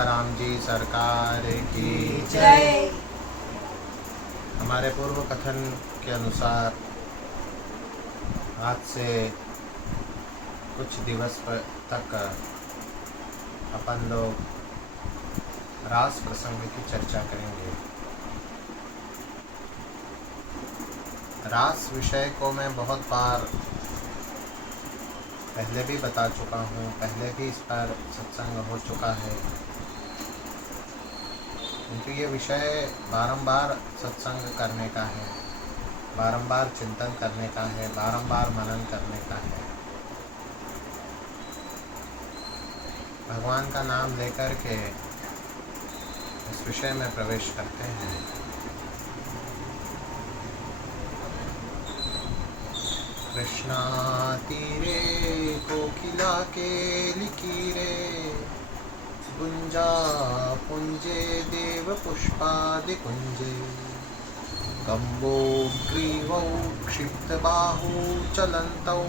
सियाराम जी सरकार की जय। हमारे पूर्व कथन के अनुसार आज से कुछ दिवस तक अपन लोग रास प्रसंग की चर्चा करेंगे। रास विषय को मैं बहुत बार पहले भी बता चुका हूँ, पहले भी इस पर सत्संग हो चुका है, क्योंकि ये विषय बारंबार सत्संग करने का है, बारंबार चिंतन करने का है, बारंबार मनन करने का है। भगवान का नाम लेकर के इस विषय में प्रवेश करते हैं। कृष्णा तीरे कोकिला के लिकीरे, गुंजा पुंजे देव पुष्पादि कुंजे, कम्बो ग्रीवौ क्षिप्त बाहु चलन्तौ,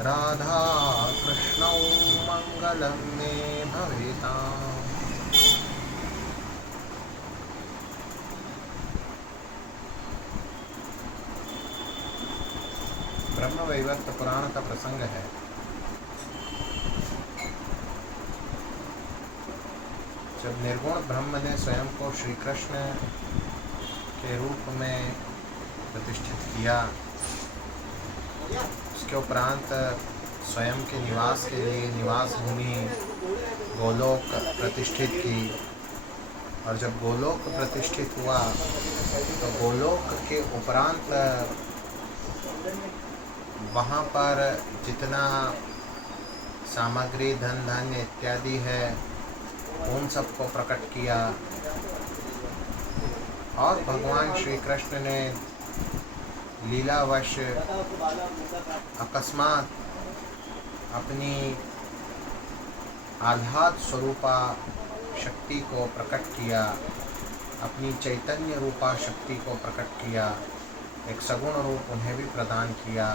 राधा कृष्णौ मंगलं मे भवेताम्। ब्रह्मवैवर्त पुराण का प्रसंग है। जब निर्गुण ब्रह्म ने स्वयं को श्री कृष्ण के रूप में प्रतिष्ठित किया, उसके उपरांत स्वयं के निवास के लिए निवास भूमि गोलोक प्रतिष्ठित की। और जब गोलोक प्रतिष्ठित हुआ तो गोलोक के उपरांत वहाँ पर जितना सामग्री धन धान्य इत्यादि है उन सबको प्रकट किया। और भगवान श्री कृष्ण ने लीलावश अकस्मात अपनी आह्लाद स्वरूपा शक्ति को प्रकट किया, अपनी चैतन्य रूपा शक्ति को प्रकट किया, एक सगुण रूप उन्हें भी प्रदान किया।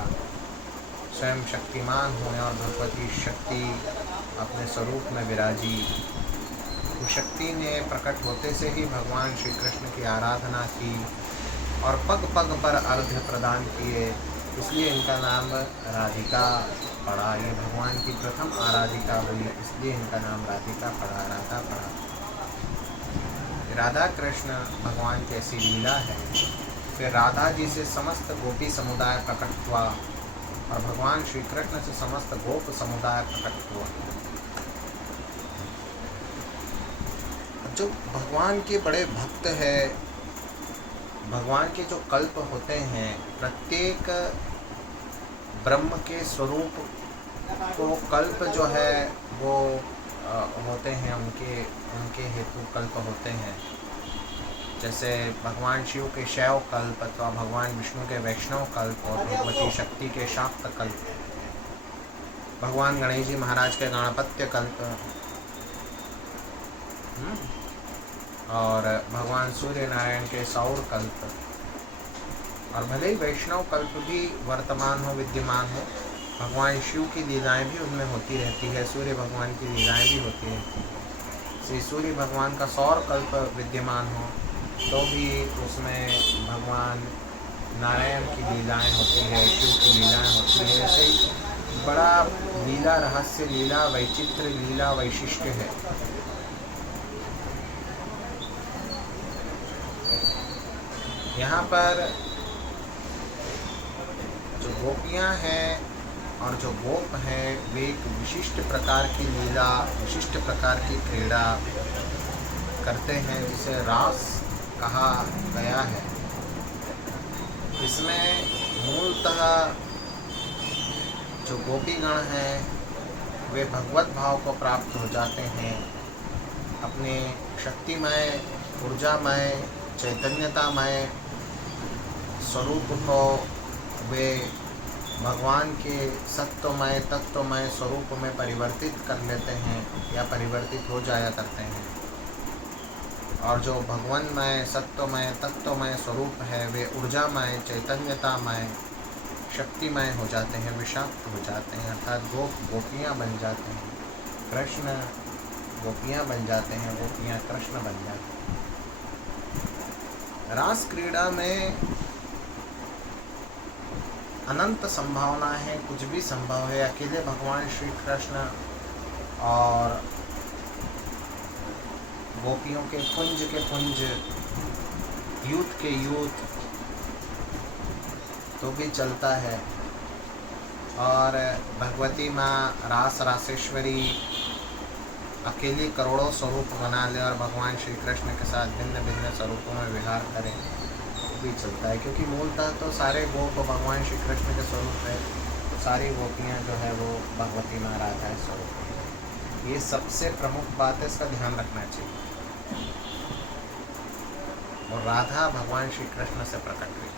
स्वयं शक्तिमान हुए और भगवती शक्ति अपने स्वरूप में विराजी। उस शक्ति ने प्रकट होते से ही भगवान श्री कृष्ण की आराधना की और पग पग पर अर्घ्य प्रदान किए, इसलिए इनका नाम राधिका पड़ा। ये भगवान की प्रथम आराधिका हुई, इसलिए इनका नाम राधिका पड़ा, राधा पड़ा। राधा कृष्ण भगवान की ऐसी लीला है। फिर राधा जी से समस्त गोपी समुदाय प्रकट हुआ और भगवान श्री कृष्ण से समस्त गोप समुदाय प्रकट हुआ। जो भगवान के बड़े भक्त है, भगवान के जो कल्प होते हैं, प्रत्येक ब्रह्म के स्वरूप को कल्प जो है वो होते हैं, उनके हेतु कल्प होते हैं। जैसे भगवान शिव के शैव कल्प अथवा भगवान विष्णु के वैष्णव कल्प और भगवती शक्ति के शाक्त कल्प, भगवान गणेश जी महाराज के गणपत्य कल्प और भगवान सूर्य नारायण के सौर कल्प। और भले ही वैष्णव कल्प भी वर्तमान हो, विद्यमान हो, भगवान शिव की लीलाएं भी उनमें होती रहती है, सूर्य भगवान की लीलाएं भी होती हैं। श्री सूर्य भगवान का सौर कल्प विद्यमान हो तो भी उसमें भगवान नारायण की लीलाएं होती है, शिव की लीलाएं होती है। ऐसे ही बड़ा लीला रहस्य, लीला वैचित्र, लीला वैशिष्ट्य है। यहाँ पर जो गोपियाँ हैं और जो गोप हैं वे एक विशिष्ट प्रकार की लीला, विशिष्ट प्रकार की क्रीड़ा करते हैं, जिसे रास कहा गया है। इसमें मूलतः जो गोपीगण हैं वे भगवत भाव को प्राप्त हो जाते हैं, अपने शक्तिमय, ऊर्जामय, चैतन्यतामय स्वरूप को वे भगवान के सत्वमय, तत्वमय स्वरूप में परिवर्तित कर लेते हैं या परिवर्तित हो जाया करते हैं। और जो भगवानमय, सत्वमय, तत्वमय स्वरूप है वे ऊर्जामय, चैतन्यतामय, शक्तिमय हो जाते हैं, विषाक्त हो जाते हैं, अर्थात गोपियाँ बन जाते हैं। कृष्ण गोपियाँ बन जाते हैं, गोपियाँ कृष्ण बन जाते हैं। रास क्रीड़ा में अनंत संभावना है, कुछ भी संभव है। अकेले भगवान श्री कृष्ण और गोपियों के पुंज, यूथ के यूथ तो भी चलता है। और भगवती माँ रास रासेश्वरी अकेली करोड़ों स्वरूप बना ले और भगवान श्री कृष्ण के साथ भिन्न भिन्न स्वरूपों में विहार करें, वो भी चलता है। क्योंकि मूलतः तो सारे गोप भगवान श्री कृष्ण के स्वरूप है, सारी गोपियाँ जो है वो भगवती माँ राधा स्वरूप है। ये सबसे प्रमुख बात है, इसका ध्यान रखना चाहिए। और राधा भगवान श्री कृष्ण से प्रकट हुई,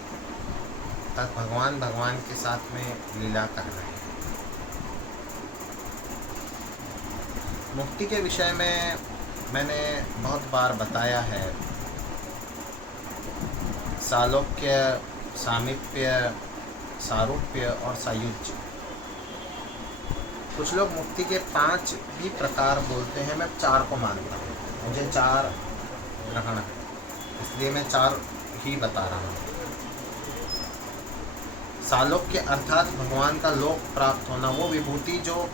तब भगवान के साथ में लीला कर रहे हैं। मुक्ति के विषय में मैंने बहुत बार बताया है। सालोक्य, सामीप्य, सारूप्य और सायुज्य। कुछ लोग मुक्ति के 5 भी प्रकार बोलते हैं, मैं 4 को मानता हूँ। मुझे 4 ग्रहण है, इसलिए मैं 4 ही बता रहा हूँ। सालोक्य अर्थात भगवान का लोक प्राप्त होना, वो विभूति जो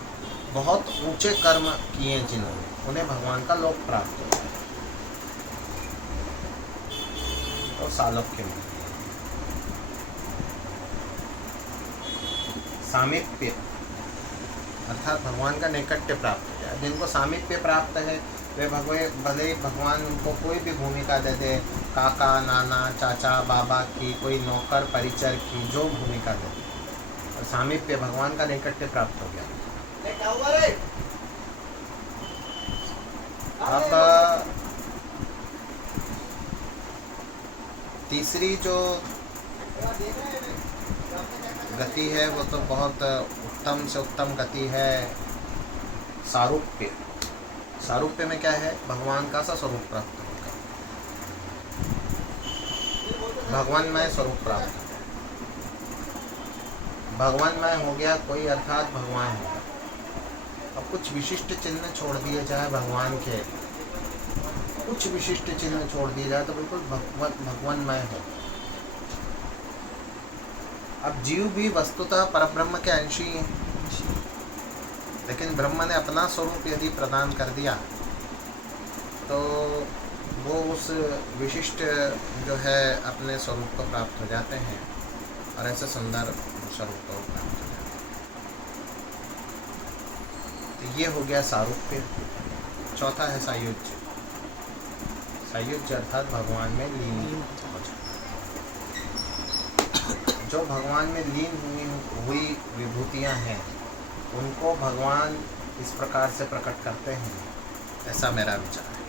बहुत ऊंचे कर्म किए जिन्होंने, उन्हें भगवान का लोक प्राप्त होता है, तो सालोक्य में। सामीप्य अर्थात भगवान का नैकट्य प्राप्त हो जाए। जिनको सामीप्य प्राप्त है वे भले भगवान उनको कोई भी भूमिका दे दे, काका, नाना, चाचा, बाबा की, कोई नौकर, परिचर की, जो भूमिका दे दे, और सामीप्य भगवान का नैकट्य प्राप्त हो गया। अब तीसरी जो गति है वो तो बहुत उत्तम से उत्तम गति है, सारूप्य। सारूप्य में क्या है? भगवान का सा स्वरूप प्राप्त होगा, भगवानमय स्वरूप प्राप्त। भगवानमय हो गया कोई, अर्थात भगवान होगा। अब कुछ विशिष्ट चिन्ह छोड़ दिए जाए भगवान के, कुछ विशिष्ट चिन्ह छोड़ दिए जाए तो बिल्कुल भगवानमय हो। अब जीव भी वस्तुतः परब्रह्म के अंशी हैं, लेकिन ब्रह्म ने अपना स्वरूप यदि प्रदान कर दिया तो वो उस विशिष्ट जो है अपने स्वरूप को प्राप्त हो जाते हैं, और ऐसे सुंदर स्वरूप को प्राप्त हो जाते हैं। तो ये हो गया सारूप्य। चौथा है सायुज्य। सायुज्य अर्थात भगवान में लीन हो जाना। जो भगवान में लीन हुई विभूतियाँ हैं, उनको भगवान इस प्रकार से प्रकट करते हैं, ऐसा मेरा विचार है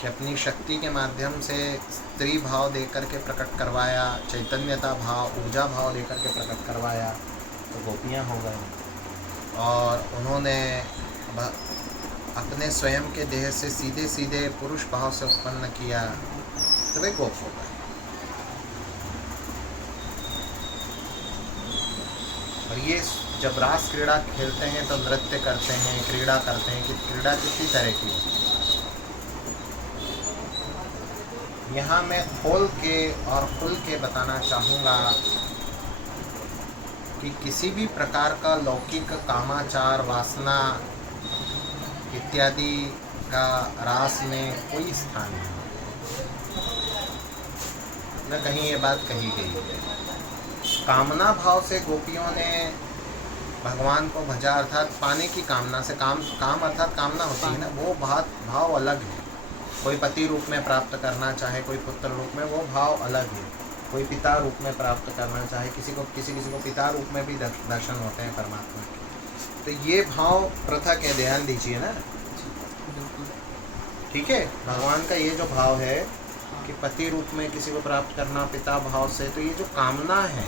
कि अपनी शक्ति के माध्यम से स्त्री भाव देकर के प्रकट करवाया, चैतन्यता भाव, ऊर्जा भाव देकर के प्रकट करवाया, तो गोपियाँ हो गई। और उन्होंने अपने स्वयं के देह से सीधे सीधे पुरुष भाव से उत्पन्न किया, तो वे गोप हो गए। और ये जब रास क्रीड़ा खेलते हैं तो नृत्य करते हैं, क्रीड़ा करते हैं। कि क्रीड़ा कितनी तरह की है, यहाँ मैं खोल के और खुल के बताना चाहूँगा कि किसी भी प्रकार का लौकिक कामाचार, वासना इत्यादि का रास में कोई स्थान नहीं, न कहीं ये बात कही गई है। कामना भाव से गोपियों ने भगवान को भजा, अर्थात पाने की कामना से। काम अर्थात कामना होती है ना, वो भाव अलग है। कोई पति रूप में प्राप्त करना चाहे, कोई पुत्र रूप में, वो भाव अलग है। कोई पिता रूप में प्राप्त करना चाहे, किसी को पिता रूप में भी दर्शन होते हैं परमात्मा के। तो ये भाव पृथक है, ध्यान दीजिए ना, ठीक है। भगवान का ये जो भाव है कि पति रूप में किसी को प्राप्त करना, पिता भाव से, तो ये जो कामना है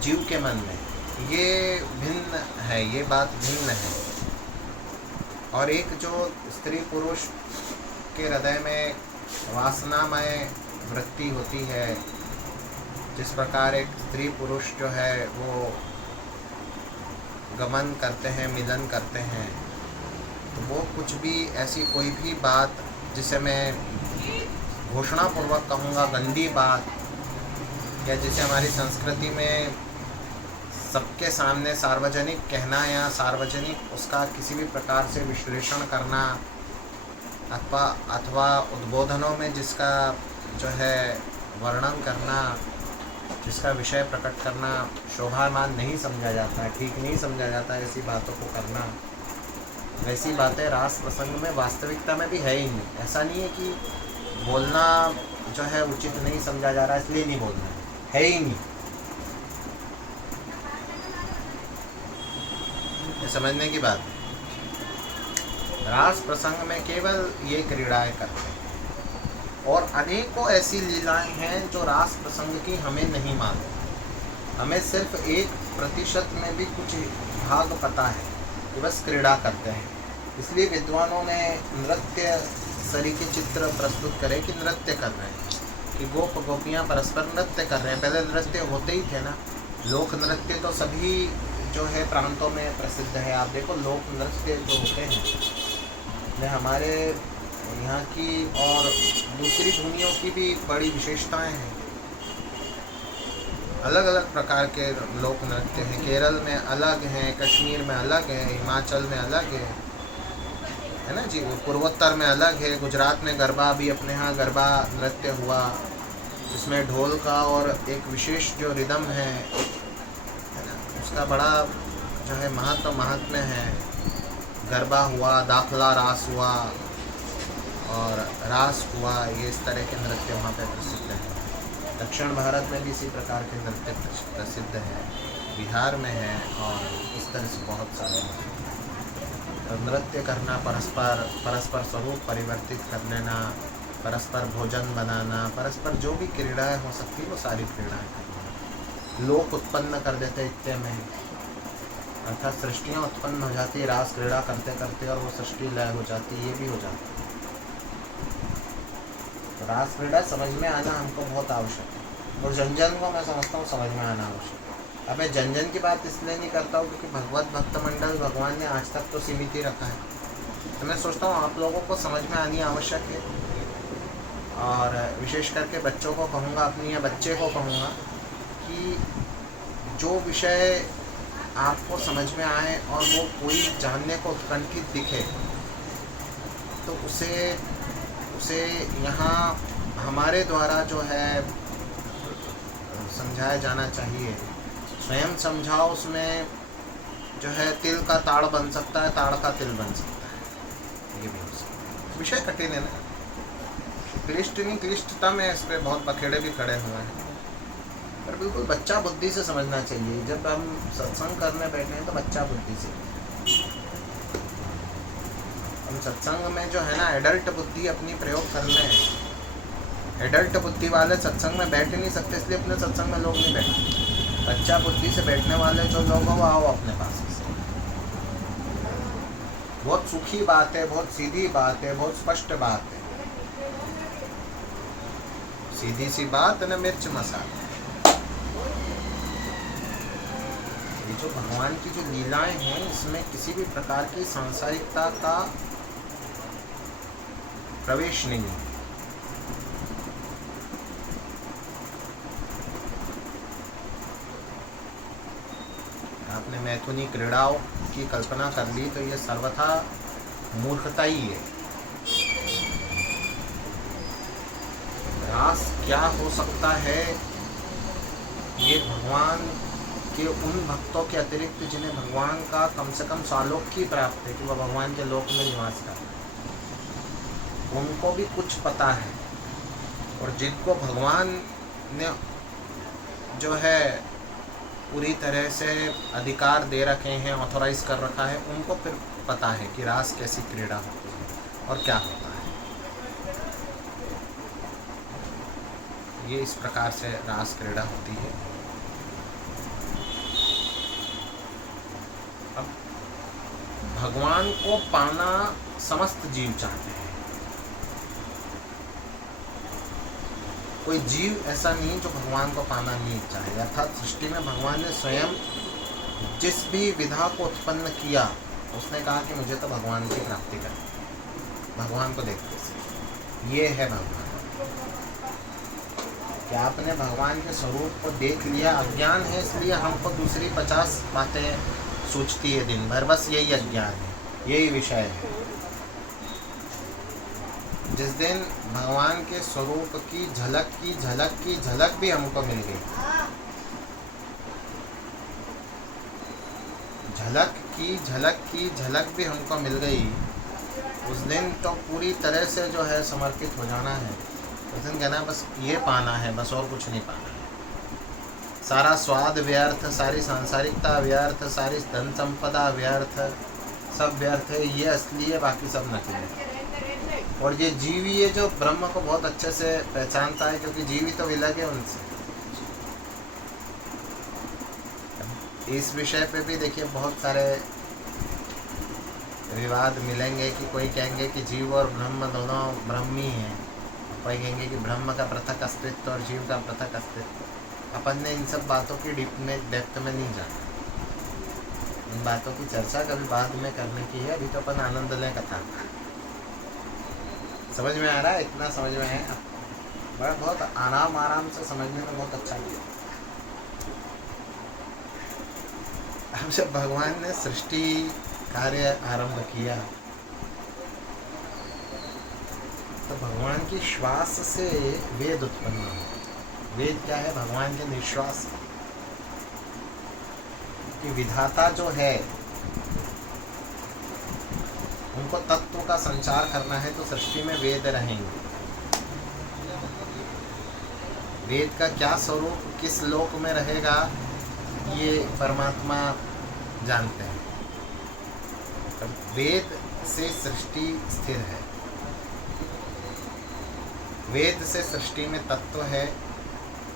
जीव के मन में, ये भिन्न है, ये बात भिन्न है। और एक जो स्त्री पुरुष के हृदय में वासनामय वृत्ति होती है, जिस प्रकार एक स्त्री पुरुष जो है वो गमन करते हैं, मिलन करते हैं, तो तो वो कुछ भी ऐसी कोई भी बात जिसे मैं घोषणापूर्वक कहूँगा गंदी बात, या जिसे हमारी संस्कृति में सबके सामने सार्वजनिक कहना या सार्वजनिक उसका किसी भी प्रकार से विश्लेषण करना अथवा उद्बोधनों में जिसका जो है वर्णन करना, जिसका विषय प्रकट करना शोभामान नहीं समझा जाता, ठीक नहीं समझा जाता, ऐसी बातों को करना, वैसी बातें रास प्रसंग में वास्तविकता में भी है ही नहीं। ऐसा नहीं है कि बोलना जो है उचित नहीं समझा जा रहा इसलिए नहीं बोलना, है ही नहीं। ये समझने की बात है। रास प्रसंग में केवल ये क्रीड़ाएं करते हैं, और अनेकों ऐसी लीलाएं हैं जो रास प्रसंग की हमें नहीं मालूम। हमें सिर्फ 1% में भी कुछ भाग पता है कि बस क्रीड़ा करते हैं। इसलिए विद्वानों ने नृत्य सरीखे चित्र प्रस्तुत करे कि नृत्य कर रहे हैं, कि गोप गोपियाँ परस्पर नृत्य कर रहे हैं। पहले नृत्य होते ही थे ना, लोक नृत्य तो सभी जो है प्रांतों में प्रसिद्ध है। आप देखो लोक नृत्य जो होते हैं हमारे यहाँ की और दूसरी भूमियों की भी बड़ी विशेषताएं हैं। अलग अलग प्रकार के लोक नृत्य हैं। केरल में अलग हैं, कश्मीर में अलग है, हिमाचल में अलग है ना जी, पूर्वोत्तर में अलग है। गुजरात में गरबा भी अपने यहाँ गरबा नृत्य हुआ, जिसमें ढोल का और एक विशेष जो रिदम है ना, उसका बड़ा जो है महात्म्य है। गरबा हुआ, दाखला रास हुआ और रास हुआ, ये इस तरह के नृत्य वहाँ पे प्रसिद्ध हैं। दक्षिण भारत में भी इसी प्रकार के नृत्य प्रसिद्ध है, बिहार में है, और इस तरह से बहुत सारे तो नृत्य करना, परस्पर स्वरूप परिवर्तित कर लेना, परस्पर भोजन बनाना, परस्पर जो भी क्रीड़ाएँ हो सकती वो सारी क्रीड़ाएँ करना। लोक उत्पन्न कर देते इतने में, अर्थात सृष्टियाँ उत्पन्न हो जाती रास क्रीड़ा करते करते, और वो सृष्टि लय हो जाती, ये भी हो जाती। तो रास क्रीड़ा समझ में आना हमको बहुत आवश्यक है, और जन को मैं समझता हूँ समझ में आना आवश्यक है। अब मैं जन की बात इसलिए नहीं करता हूँ क्योंकि भगवत भक्त मंडल भगवान ने आज तक तो सीमित ही रखा है। तो मैं सोचता हूँ आप लोगों को समझ में आनी आवश्यक है, और विशेष करके बच्चों को कहूँगा, अपनी या बच्चे को कहूँगा कि जो विषय आपको समझ में आए और वो कोई जानने को उत्कंठित दिखे तो उसे यहाँ हमारे द्वारा जो है समझाया जाना चाहिए। स्वयं समझाओ, उसमें जो है तिल का ताड़ बन सकता है, ताड़ का तिल बन सकता है, ये भी हो सकता है। विषय कठिन है ना, क्लिष्ट नहीं, क्लिष्टता में इस पर बहुत बखेड़े भी खड़े हुए हैं, पर बिल्कुल बच्चा बुद्धि से समझना चाहिए। जब हम सत्संग करने बैठे हैं तो बच्चा बुद्धि से, हम सत्संग में जो है ना एडल्ट बुद्धि अपनी प्रयोग करने हैं। एडल्ट बुद्धि वाले सत्संग में बैठ नहीं सकते, इसलिए अपने सत्संग में लोग नहीं बैठते। बच्चा बुद्धि से बैठने वाले जो लोग हो आओ अपने पास से। बहुत सूखी बात है, बहुत सीधी बात है, बहुत स्पष्ट बात है, सीधी सी बात न मिर्च मसाला। ये जो भगवान की जो लीलाएं हैं इसमें किसी भी प्रकार की सांसारिकता का प्रवेश नहीं है। आपने मैथुनी क्रीड़ाओं की कल्पना कर ली तो ये सर्वथा मूर्खता ही है। रास क्या हो सकता है, ये भगवान के उन भक्तों के अतिरिक्त जिन्हें भगवान का कम से कम सालोक्य प्राप्त है, कि वह भगवान के लोक में निवास करते हैं, उनको भी कुछ पता है। और जिनको भगवान ने जो है पूरी तरह से अधिकार दे रखे हैं, ऑथोराइज कर रखा है, उनको फिर पता है कि रास कैसी क्रीड़ा होती है और क्या होता है। ये इस प्रकार से रास क्रीड़ा होती है। अब भगवान को पाना समस्त जीव चाहते हैं। कोई जीव ऐसा नहीं जो भगवान को पाना नहीं चाहे। अर्थात सृष्टि में भगवान ने स्वयं जिस भी विधा को उत्पन्न किया उसने कहा कि मुझे तो भगवान की प्राप्ति करनी, भगवान को देखते से। ये है भगवान कि आपने भगवान के स्वरूप को देख लिया। अज्ञान है इसलिए हमको दूसरी 50 बातें सोचती है दिन भर, बस यही अज्ञान है, यही विषय है। जिस दिन भगवान के स्वरूप की झलक भी हमको मिल गई, झलक भी हमको मिल गई, उस दिन तो पूरी तरह से जो है समर्पित हो जाना है। उस दिन कहना है बस ये पाना है, बस और कुछ नहीं पाना है। सारा स्वाद व्यर्थ, सारी सांसारिकता व्यर्थ, सारी धन संपदा व्यर्थ, सब व्यर्थ है। ये असली है, बाकी सब नकली है। और ये जीवी है जो ब्रह्म को बहुत अच्छे से पहचानता है, क्योंकि जीवी तो विलग है उनसे। इस विषय पे भी देखिए बहुत सारे विवाद मिलेंगे कि कोई कहेंगे कि जीव और ब्रह्म दोनों ब्रह्मी हैं, कोई कहेंगे कि ब्रह्म का पृथक अस्तित्व और जीव का पृथक अस्तित्व। अपन ने इन सब बातों की डेप्थ में नहीं जाना, इन बातों की चर्चा कभी बाद में करने की है। अभी तो अपन आनंद लें कथा। समझ में आ रहा है? इतना समझ में है? बड़ा बहुत आराम से समझने में बहुत अच्छा लगा। अब जब भगवान ने सृष्टि कार्य आरंभ किया तो भगवान की श्वास से वेद उत्पन्न हुआ। वेद क्या है? भगवान के निश्वास की विधाता जो है, उनको तत्व का संचार करना है तो सृष्टि में वेद रहेंगे। वेद का क्या स्वरूप किस लोक में रहेगा ये परमात्मा जानते हैं। वेद से सृष्टि स्थिर है, वेद से सृष्टि में तत्व है,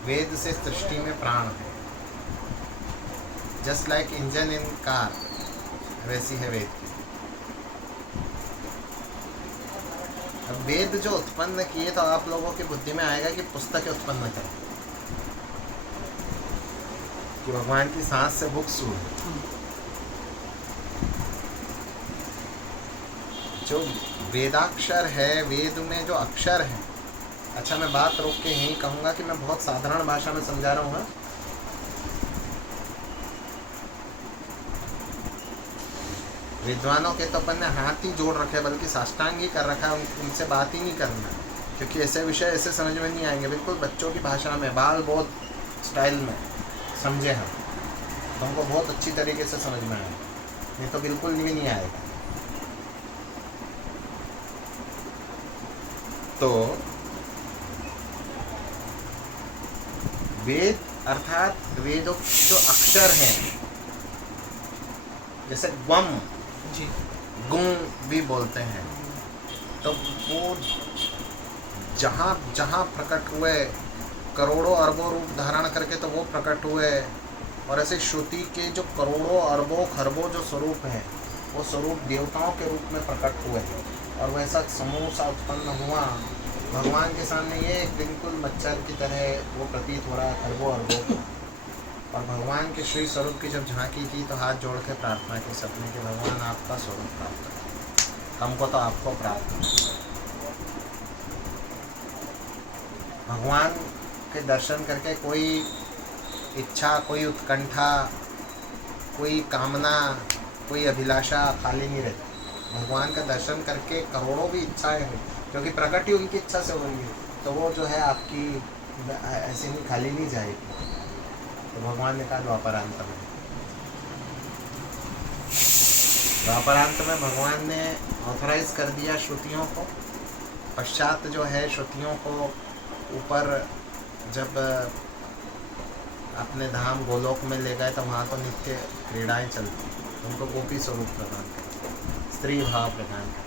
वेद से सृष्टि में प्राण है। जस्ट लाइक इंजन इन कार, वैसी है वेद की। अब वेद जो उत्पन्न किए तो आप लोगों की बुद्धि में आएगा कि पुस्तकें उत्पन्न करें, कि भगवान की सांस से बुक्स हुई। जो वेदाक्षर है, वेद में जो अक्षर है। अच्छा, मैं बात रोक के यही कहूँगा कि मैं बहुत साधारण भाषा में समझा रहा हूँ। विद्वानों के तो अपन ने हाथ ही जोड़ रखे, बल्कि साष्टांग ही कर रखा है, उनसे बात ही नहीं करना, क्योंकि ऐसे विषय ऐसे समझ में नहीं आएंगे। बिल्कुल बच्चों की भाषा में, बाल बोध स्टाइल में समझे हम, तो हमको बहुत अच्छी तरीके से समझ में आएगा, नहीं तो बिल्कुल भी नहीं आएगा। तो वेद अर्थात वेदोक्त जो अक्षर हैं, जैसे ग्वम जी, गुं भी बोलते हैं, तो वो जहाँ जहाँ प्रकट हुए, करोड़ों अरबों रूप धारण करके तो वो प्रकट हुए। और ऐसे श्रुति के जो करोड़ों अरबों खरबों जो स्वरूप हैं, वो स्वरूप देवताओं के रूप में प्रकट हुए, और वैसा समूह सा उत्पन्न हुआ। भगवान के सामने ये एक बिल्कुल मच्छर की तरह वो प्रतीत हो रहा है, खरबों अरबों का। और भगवान के श्री स्वरूप की जब झांकी की तो हाथ जोड़ के प्रार्थना की सबने कि भगवान आपका स्वरूप प्राप्त करें, हमको तो आपको प्राप्त करें। भगवान के दर्शन करके कोई इच्छा, कोई उत्कंठा, कोई कामना, कोई अभिलाषा खाली नहीं रहती। भगवान का दर्शन करके करोड़ों भी इच्छाएं हैं, क्योंकि प्रकट ही उनकी इच्छा से हो रही है, तो वो जो है आपकी ऐसे नहीं खाली नहीं जाएगी। तो भगवान ने कहा द्वापरांत में भगवान ने ऑथराइज कर दिया श्रुतियों को। पश्चात जो है श्रुतियों को ऊपर जब अपने धाम गोलोक में ले गए तो वहाँ तो नित्य क्रीड़ाएँ चलती, उनको गोपी स्वरूप प्रदान कर, स्त्री भाव प्रदान कर।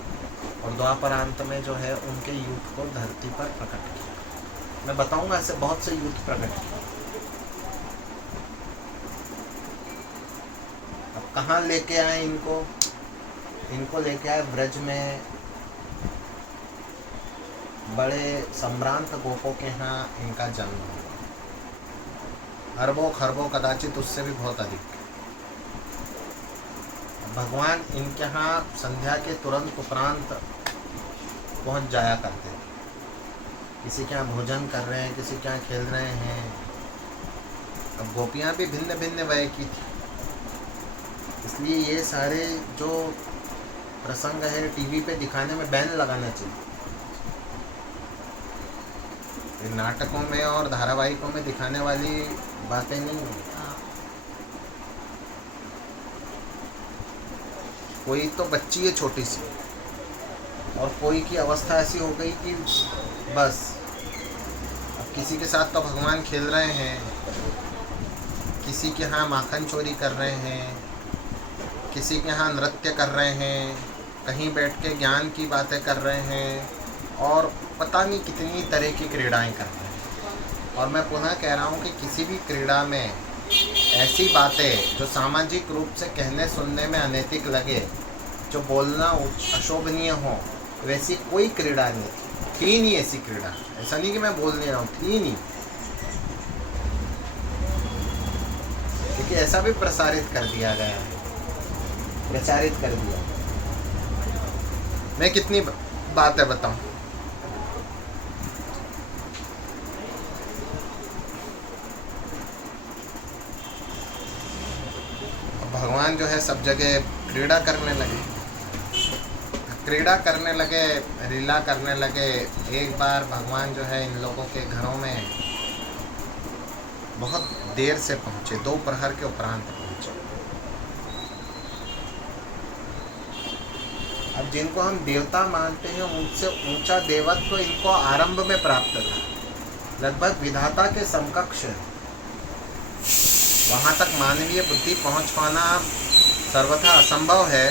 और द्वापरांत में जो है उनके यूथ को धरती पर प्रकट किया। मैं बताऊंगा ऐसे बहुत से यूथ प्रकट किए। अब कहाँ लेके आए इनको? इनको लेके आए ब्रज में, बड़े सम्भ्रांत गोपों के यहाँ इनका जन्म हुआ। अरबों खरबों कदाचित उससे भी बहुत अधिक। भगवान इनके यहाँ संध्या के तुरंत उपरांत पहुँच जाया करते थे। किसी के यहाँ भोजन कर रहे हैं, किसी के यहाँ खेल रहे हैं। अब गोपियाँ भी भिन्न भिन्न वय की थी, इसलिए ये सारे जो प्रसंग है टीवी पे दिखाने में बैन लगाना चाहिए। ये नाटकों में और धारावाहिकों में दिखाने वाली बातें नहीं हैं। कोई तो बच्ची है छोटी सी, और कोई की अवस्था ऐसी हो गई कि बस अब किसी के साथ तो भगवान खेल रहे हैं, किसी के यहाँ माखन चोरी कर रहे हैं, किसी के यहाँ नृत्य कर रहे हैं, कहीं बैठ के ज्ञान की बातें कर रहे हैं, और पता नहीं कितनी तरह की क्रीड़ाएं कर रहे हैं। और मैं पुनः कह रहा हूँ कि किसी भी क्रीड़ा में ऐसी बातें जो सामाजिक रूप से कहने सुनने में अनैतिक लगे, जो बोलना अशोभनीय हो, वैसी कोई क्रीड़ा नहीं थी नहीं ऐसी क्रीड़ा। ऐसा नहीं कि मैं बोल नहीं रहा हूँ, थी नहीं। क्योंकि ऐसा भी प्रसारित कर दिया गया है, प्रचारित कर दिया। मैं कितनी बातें बताऊं। भगवान जो है सब जगह क्रीड़ा करने लगे, लीला करने लगे। एक बार भगवान जो है इन लोगों के घरों में बहुत देर से पहुँचे, दोपहर के उपरांत पहुँचे। अब जिनको हम देवता मानते हैं, उनसे ऊंचा देवत्व तो इनको आरंभ में प्राप्त था, लगभग विधाता के समकक्ष। वहाँ तक मानवीय बुद्धि पहुँच पाना सर्वथा असंभव है।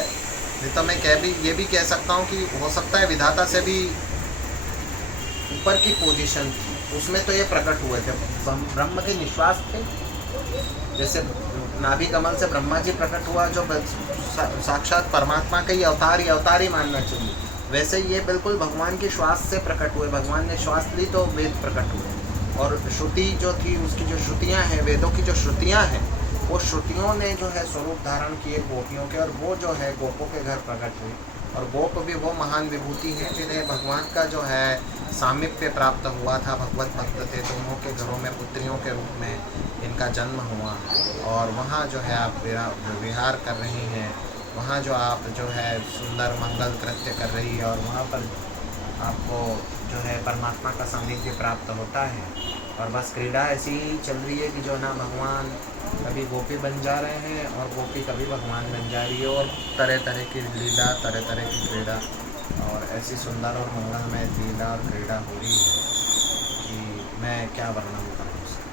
नहीं तो मैं ये भी कह सकता हूँ कि हो सकता है विधाता से भी ऊपर की पोजीशन थी, उसमें तो ये प्रकट हुए थे। ब्रह्म के निश्वास थे, जैसे नाभि कमल से ब्रह्मा जी प्रकट हुआ, जो साक्षात परमात्मा का ही अवतार ही मानना चाहिए। वैसे ये बिल्कुल भगवान के श्वास से प्रकट हुए। भगवान ने श्वास ली तो वेद प्रकट हुए, और श्रुति जो थी, उसकी जो श्रुतियाँ हैं, वेदों की जो श्रुतियाँ हैं, वो श्रुतियों ने जो है स्वरूप धारण किए गोपियों के, और वो जो है गोपों के घर प्रकट हुए। और गोप भी वो महान विभूति हैं जिन्हें भगवान का जो है सामीप्य प्राप्त हुआ था, भगवत भक्त थे, तो उनके घरों में पुत्रियों के रूप में इनका जन्म हुआ। और वहाँ जो है आप विहार कर रही हैं, वहाँ जो आप जो है सुंदर मंगल कृत्य कर रही है, और वहाँ पर आपको जो है परमात्मा का सानिध्य प्राप्त होता है। और बस क्रीड़ा ऐसी ही चल रही है कि जो ना भगवान कभी गोपी बन जा रहे हैं, और गोपी कभी भगवान बन जा रही है, और तरह तरह की लीला, तरह तरह की क्रीड़ा, और ऐसी सुंदर और मंगलमय लीला और क्रीड़ा हो रही है कि मैं क्या वर्णन करूँ उसका।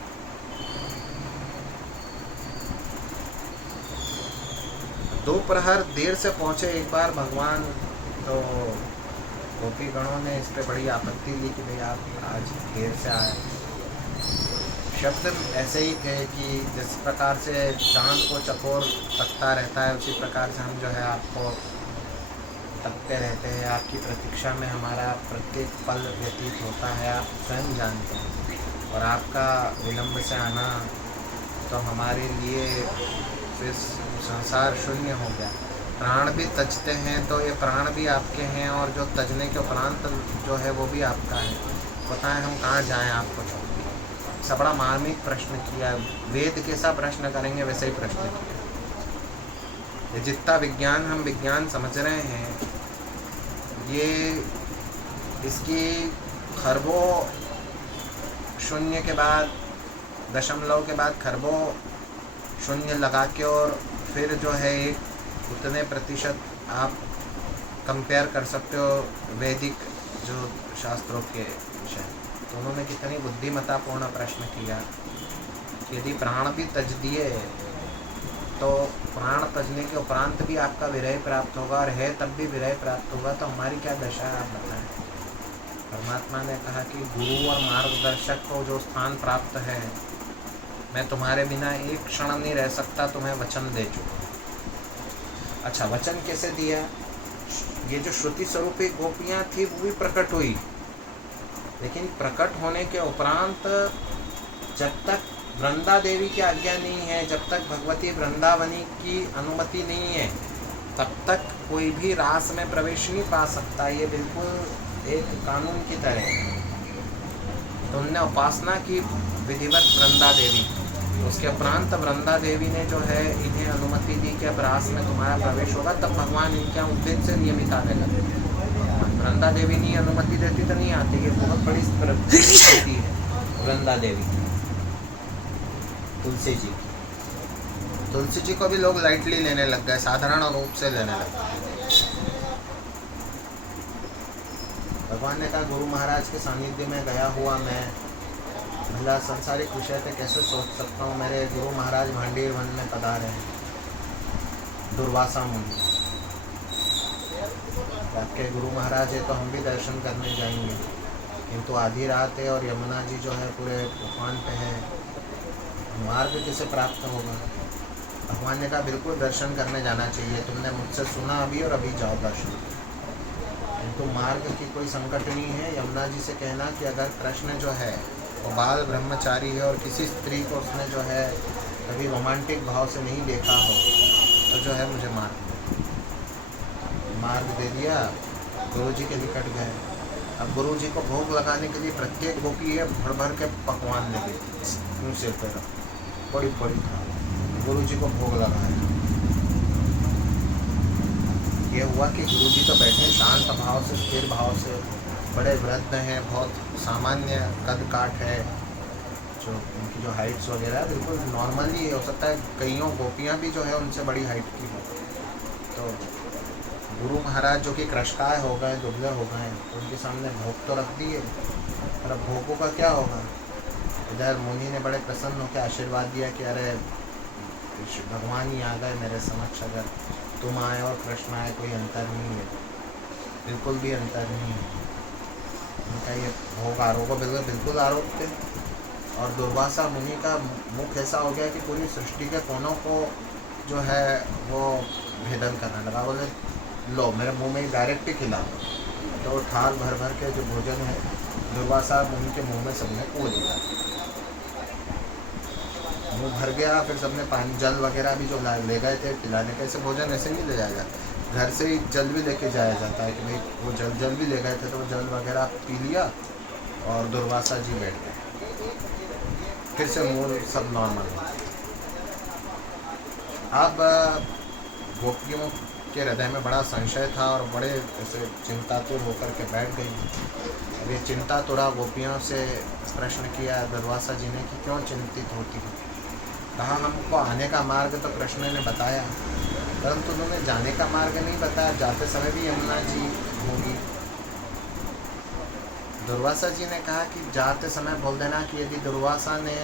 दोपहर देर से पहुँचे एक बार भगवान, तो गोपी गणों ने इस पर बड़ी आपत्ति ली कि भाई आप आज देर से आए। शब्द ऐसे ही थे कि जिस प्रकार से चांद को चकोर तकता रहता है, उसी प्रकार से हम जो है आपको तकते रहते हैं। आपकी प्रतीक्षा में हमारा प्रत्येक पल व्यतीत होता है, आप स्वयं जानते हैं। और आपका विलंब से आना तो हमारे लिए फिर संसार शून्य हो गया। प्राण भी तजते हैं तो ये प्राण भी आपके हैं, और जो तजने के उपरांत जो है वो भी आपका है। बताएं हम कहाँ जाएं आपको छोड़ के। सब बड़ा मार्मिक प्रश्न किया। वेद कैसा प्रश्न करेंगे वैसे ही प्रश्न किया। ये जितना विज्ञान हम विज्ञान समझ रहे हैं, ये इसकी खरबों शून्य के बाद, दशमलव के बाद खरबों शून्य लगा के, और फिर जो है उतने प्रतिशत आप कंपेयर कर सकते हो वैदिक जो शास्त्रों के विषय। तो उन्होंने कितनी बुद्धिमत्तापूर्ण प्रश्न किया कि यदि प्राण भी तज दिए तो प्राण तजने के उपरांत भी आपका विरह प्राप्त होगा, और है तब भी विरह प्राप्त होगा, तो हमारी क्या दशा है आप बताएं। परमात्मा ने कहा कि गुरु और मार्गदर्शक को जो स्थान प्राप्त है, मैं तुम्हारे बिना एक क्षण नहीं रह सकता, तुम्हें वचन दे चुका। अच्छा, वचन कैसे दिया? ये जो श्रुति स्वरूपी गोपियाँ थी वो भी प्रकट हुई, लेकिन प्रकट होने के उपरांत जब तक वृंदा देवी की आज्ञा नहीं है, जब तक भगवती वृंदावनी की अनुमति नहीं है, तब तक कोई भी रास में प्रवेश नहीं पा सकता। ये बिल्कुल एक कानून की तरह है। तो उनने उपासना की विधिवत वृंदा देवी, उसके उपरांत वृंदा देवी ने जो है इन्हें अनुमति दी कि अब रास में तुम्हारा प्रवेश होगा। तब भगवान इनके यहाँ उद्देश्य से नियमित आने लगे। वृंदा देवी नहीं अनुमति देती तो नहीं आती। ये बहुत बड़ी स्थिति है वृंदा देवी। तुलसी जी को भी लोग लाइटली लेने लग गए, साधारण रूप से लेने लग गए। भगवान ने कहा गुरु महाराज के सानिध्य में गया हुआ मैं भला संसारिक विषय पे कैसे सोच सकता हूँ। मेरे गुरु महाराज भांडीर वन में पधारे हैं, दुर्वासा मुनि। आपके गुरु महाराज है तो हम भी दर्शन करने जाएंगे, किंतु आधी रात है और यमुना जी जो है पूरे तूफान पे है, मार्ग किसे प्राप्त होगा। भगवान ने कहा बिल्कुल दर्शन करने जाना चाहिए, तुमने मुझसे सुना अभी और अभी जाओ दर्शन। किंतु मार्ग की कोई संकट नहीं है। यमुना जी से कहना कि अगर कृष्ण जो है वो बाल ब्रह्मचारी है और किसी स्त्री को उसने जो है कभी रोमांटिक भाव से नहीं देखा हो तो जो है मुझे मार्ग दे दिया। गुरु जी के निकट गए। अब गुरु जी को भोग लगाने के लिए प्रत्येक गोपी है भर भर के पकवान ले गई, मुँह सिर पर बड़ी बड़ी था। गुरु जी को भोग लगाया। ये हुआ कि गुरु जी तो बैठे शांत भाव से, स्थिर भाव से, बड़े वृद्ध हैं, बहुत सामान्य कद काट है, जो उनकी जो हाइट्स वगैरह है बिल्कुल नॉर्मली हो सकता है। कईयों गोपियाँ भी जो है उनसे बड़ी हाइट की हो। तो गुरु महाराज जो कि कृशकाय हो गए, दुबले हो गए, उनके सामने भोग तो रख दिए, पर अब भोगों का क्या होगा। इधर मुनि ने बड़े प्रसन्न होकर आशीर्वाद दिया कि अरे भगवान ही आ गए मेरे समक्ष, अगर तुम आए और कृष्ण आए कोई अंतर नहीं है, बिल्कुल भी अंतर नहीं है। उनका ये भोग आरोप बिल्कुल आरोप थे। और दुर्वासा मुनि का मुख ऐसा हो गया कि पूरी सृष्टि के कोनों को जो है वो भेदन करने लगा। बोले लो मेरे मुंह में ही डायरेक्ट ही खिला दो। तो थाल भर भर के जो भोजन है दुर्वासा मुनि के मुंह में सबने कूद दिया। मुंह भर गया। फिर सबने पानी जल वगैरह भी जो ले गए थे पिलाने का, ऐसे भोजन ऐसे नहीं ले जाया जाता, घर से ही जल भी लेके जाया जाता है कि भाई वो जल भी ले गए थे तो वो जल वगैरह पी लिया और दुर्वासा जी बैठ गए। फिर से मूड सब नॉर्मल हो। अब गोपियों के हृदय में बड़ा संशय था और बड़े ऐसे चिंतातुर होकर के बैठ गई। अब ये चिंतातुरा गोपियों से प्रश्न किया दुर्वासा जी ने कि क्यों चिंतित होती हो। कहा हमको आने का मार्ग तो कृष्ण ने बताया, परंतु उन्होंने जाने का मार्ग नहीं बताया। जाते समय भी यमुना जी होगी। दुर्वासा जी ने कहा कि जाते समय बोल देना कि यदि दुर्वासा ने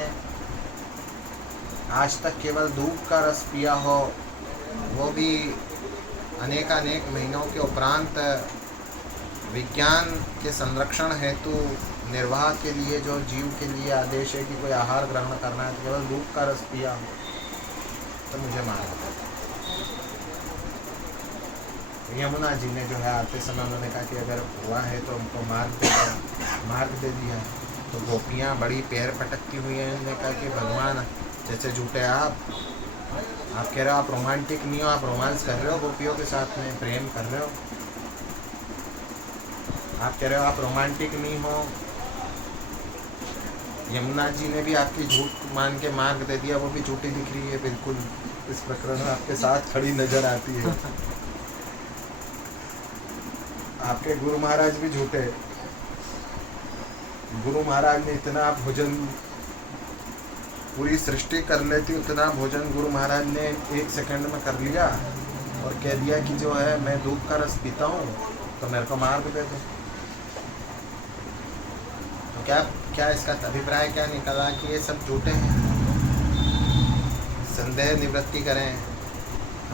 आज तक केवल दूध का रस पिया हो, वो भी अनेकानेक महीनों के उपरांत विज्ञान के संरक्षण हेतु निर्वाह के लिए जो जीव के लिए आदेश है कि कोई आहार ग्रहण करना है, तो केवल दूध का रस पिया हो तो मुझे मारो। यमुना जी ने जो है आते समय उन्होंने कहा कि अगर हुआ है तो हमको मार्ग दे दिया। तो गोपियाँ बड़ी पैर पटकती हुई हैं। उन्होंने कहा कि भगवान जैसे झूठे आप कह रहे हो आप रोमांटिक नहीं हो, आप रोमांस कर रहे हो गोपियों के साथ में, प्रेम कर रहे हो। आप कह रहे हो आप रोमांटिक नहीं हो। यमुना जी ने भी आपकी झूठ मान के मार्ग दे दिया, वो भी झूठी दिख रही है बिल्कुल। इस प्रकरण में आपके साथ खड़ी नजर आती है। आपके गुरु महाराज भी झूठे। गुरु महाराज ने इतना भोजन, पूरी सृष्टि कर लेती उतना भोजन गुरु महाराज ने 1 सेकंड में कर लिया और कह दिया कि जो है मैं दूध का रस पीता हूँ तो मेरे को मार्ग दे दो। तो क्या इसका अभिप्राय क्या निकला कि ये सब झूठे हैं। संदेह निवृत्ति करें।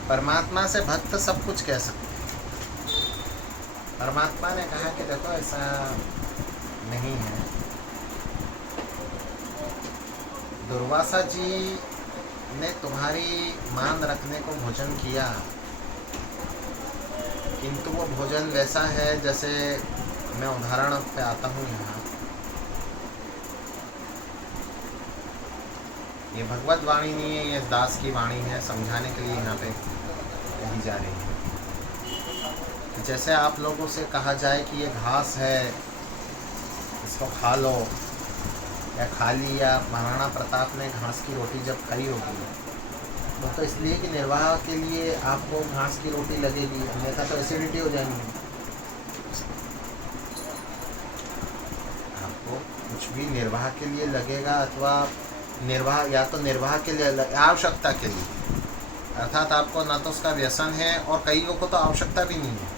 परमात्मा से भक्त सब कुछ कह सकते हैं। परमात्मा ने कहा कि देखो ऐसा नहीं है। दुर्वासा जी ने तुम्हारी मान रखने को भोजन किया, किंतु वो भोजन वैसा है जैसे मैं उदाहरण पे आता हूँ यहाँ। ये भगवत वाणी नहीं है, ये दास की वाणी है, समझाने के लिए यहाँ पे कही जा रही है। जैसे आप लोगों से कहा जाए कि ये घास है, इसको खा लो, या खा ली, या महाराणा प्रताप ने घास की रोटी जब खाई होगी तो इसलिए कि निर्वाह के लिए आपको घास की रोटी लगेगी, अन्यथा तो एसिडिटी हो जाएंगी। आपको कुछ भी निर्वाह के लिए लगेगा, अथवा निर्वाह या तो निर्वाह के लिए आवश्यकता के लिए, अर्थात आपको न तो उसका व्यसन है, और कईयों को तो आवश्यकता भी नहीं है,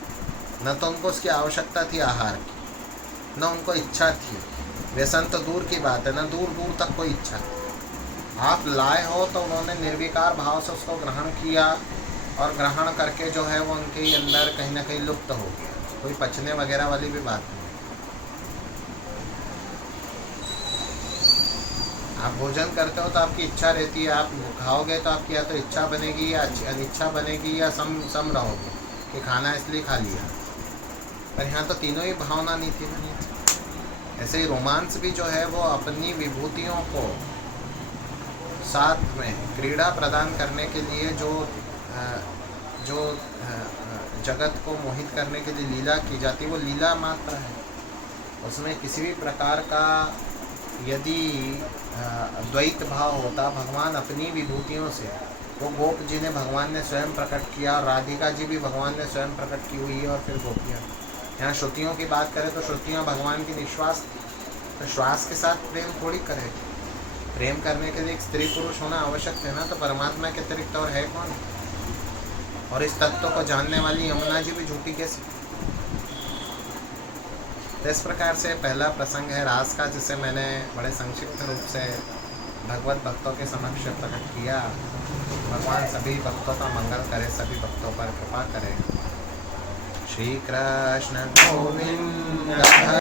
न तो उनको उसकी आवश्यकता थी आहार की, न उनको इच्छा थी। व्यसन तो दूर की बात है, न दूर दूर तक कोई इच्छा थी। आप लाए हो तो उन्होंने निर्विकार भाव से उसको ग्रहण किया, और ग्रहण करके जो है वो उनके अंदर कहीं ना कहीं लुप्त हो गया। कोई पचने वगैरह वाली भी बात नहीं। आप भोजन करते हो तो आपकी इच्छा रहती है, आप खाओगे तो आपकी या तो इच्छा बनेगी या अनिच्छा बनेगी, या सम रहोगे कि खाना इसलिए खा लिया। पर यहाँ तो तीनों ही भावना नहीं थी ना। ऐसे ही रोमांस भी जो है वो अपनी विभूतियों को साथ में क्रीड़ा प्रदान करने के लिए जो जगत को मोहित करने के लिए लीला की जाती है, वो लीला मात्र है। उसमें किसी भी प्रकार का यदि द्वैत भाव होता, भगवान अपनी विभूतियों से, वो गोप जी ने भगवान ने स्वयं प्रकट किया, राधिका जी भी भगवान ने स्वयं प्रकट की हुई है, और फिर गोपियाँ। यहाँ श्रुतियों की बात करें तो श्रुतियाँ भगवान की निश्वास, तो श्वास के साथ प्रेम थोड़ी करे। प्रेम करने के लिए एक स्त्री पुरुष होना आवश्यक है ना, तो परमात्मा के अतिरिक्त और है कौन? और इस तत्व को जानने वाली यमुना जी भी झूठी कैसी? तो इस प्रकार से पहला प्रसंग है रास का, जिसे मैंने बड़े संक्षिप्त रूप से भगवत भक्तों के समक्ष प्रकट किया। भगवान सभी भक्तों का मंगल करे, सभी भक्तों पर कृपा करे। श्री कृष्ण गोविंद।